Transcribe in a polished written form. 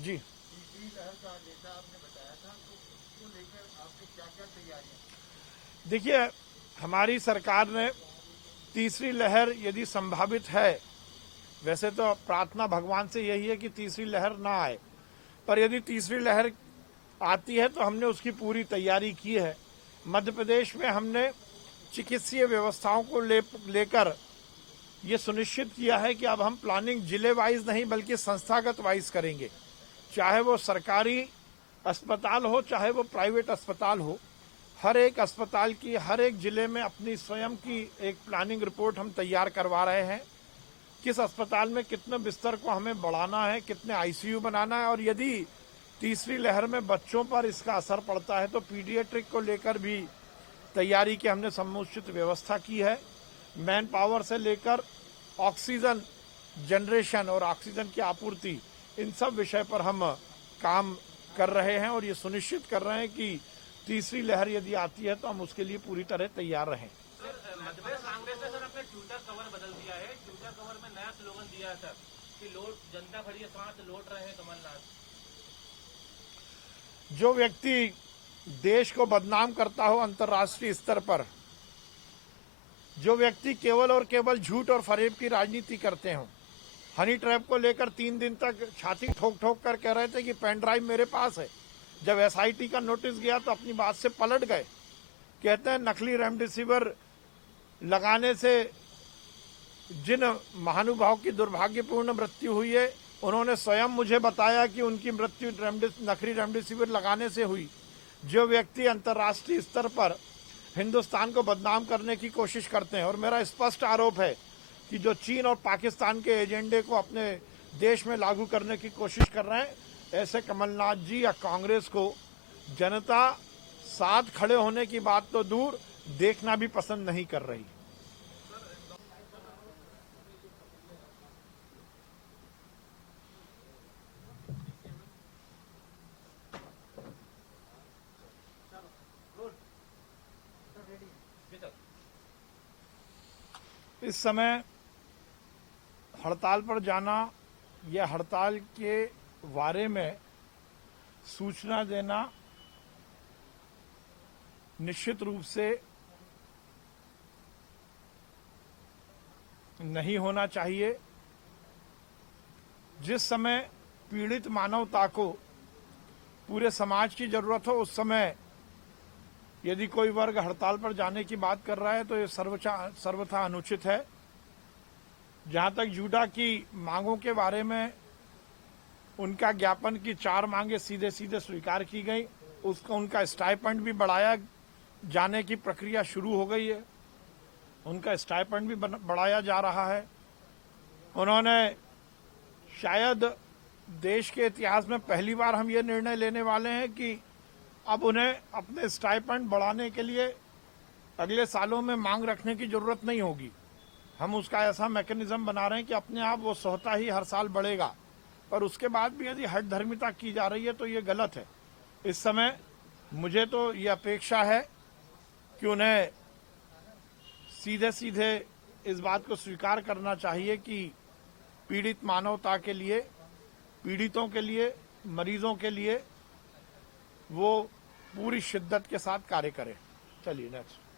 जी, तीसरी लहर का जैसा आपने बताया था, तो उसको लेकर आपकी क्या क्या तैयारियां? देखिए, हमारी सरकार ने तीसरी लहर यदि संभावित है, वैसे तो प्रार्थना भगवान से यही है कि तीसरी लहर ना आए, पर यदि तीसरी लहर आती है तो हमने उसकी पूरी तैयारी की है। मध्य प्रदेश में हमने चिकित्सीय व्यवस्थाओं को लेकर ये सुनिश्चित किया है कि अब हम प्लानिंग जिले वाइज नहीं बल्कि संस्थागत वाइज करेंगे। चाहे वो सरकारी अस्पताल हो, चाहे वो प्राइवेट अस्पताल हो, हर एक अस्पताल की हर एक जिले में अपनी स्वयं की एक प्लानिंग रिपोर्ट हम तैयार करवा रहे हैं। किस अस्पताल में कितने बिस्तर को हमें बढ़ाना है, कितने आईसीयू बनाना है, और यदि तीसरी लहर में बच्चों पर इसका असर पड़ता है तो पीडियाट्रिक को लेकर भी तैयारी की हमने समुचित व्यवस्था की है। मैन पावर से लेकर ऑक्सीजन जनरेशन और ऑक्सीजन की आपूर्ति, इन सब विषय पर हम काम कर रहे हैं और ये सुनिश्चित कर रहे हैं कि तीसरी लहर यदि आती है तो हम उसके लिए पूरी तरह तैयार रहें। मध्य प्रदेश कांग्रेस ने सर अपने ट्विटर कवर बदल दिया है। ट्विटर कवर में नया स्लोगन दिया है सर कि जनता खड़ी है सांस लौट रहे हैं कमलनाथ। जो व्यक्ति देश को बदनाम करता हो अंतर्राष्ट्रीय स्तर पर, जो व्यक्ति केवल और केवल झूठ और फरेब की राजनीति करते हों, हनी ट्रैप को लेकर 3 दिन तक छाती ठोक ठोक कर कह रहे थे कि पेन ड्राइव मेरे पास है, जब एसआईटी का नोटिस गया तो अपनी बात से पलट गए। कहते हैं नकली रेमडेसिविर लगाने से जिन महानुभाव की दुर्भाग्यपूर्ण मृत्यु हुई है, उन्होंने स्वयं मुझे बताया कि उनकी मृत्यु नकली रेमडेसिविर लगाने से हुई। जो व्यक्ति अंतर्राष्ट्रीय स्तर पर हिंदुस्तान को बदनाम करने की कोशिश करते हैं, और मेरा स्पष्ट आरोप है कि जो चीन और पाकिस्तान के एजेंडे को अपने देश में लागू करने की कोशिश कर रहे हैं, ऐसे कमलनाथ जी या कांग्रेस को जनता साथ खड़े होने की बात तो दूर, देखना भी पसंद नहीं कर रही। इस समय हड़ताल पर जाना या हड़ताल के बारे में सूचना देना निश्चित रूप से नहीं होना चाहिए। जिस समय पीड़ित मानवता को पूरे समाज की जरूरत हो, उस समय यदि कोई वर्ग हड़ताल पर जाने की बात कर रहा है तो ये सर्वथा अनुचित है। जहां तक जूडा की मांगों के बारे में, उनका ज्ञापन की 4 मांगे सीधे सीधे स्वीकार की गई। उसका उनका स्टाइपेंड भी बढ़ाया जाने की प्रक्रिया शुरू हो गई है, उनका स्टाइपेंड भी बढ़ाया जा रहा है। उन्होंने शायद देश के इतिहास में पहली बार हम ये निर्णय लेने वाले हैं कि अब उन्हें अपने स्टाइपेंड बढ़ाने के लिए अगले सालों में मांग रखने की जरूरत नहीं होगी। हम उसका ऐसा मैकेनिज्म बना रहे हैं कि अपने आप वो स्वतः ही हर साल बढ़ेगा, पर उसके बाद भी यदि हठधर्मिता की जा रही है तो ये गलत है। इस समय मुझे तो ये अपेक्षा है कि उन्हें सीधे सीधे इस बात को स्वीकार करना चाहिए कि पीड़ित मानवता के लिए, पीड़ितों के लिए, मरीजों के लिए वो पूरी शिद्दत के साथ कार्य करें। चलिए नेक्स्ट।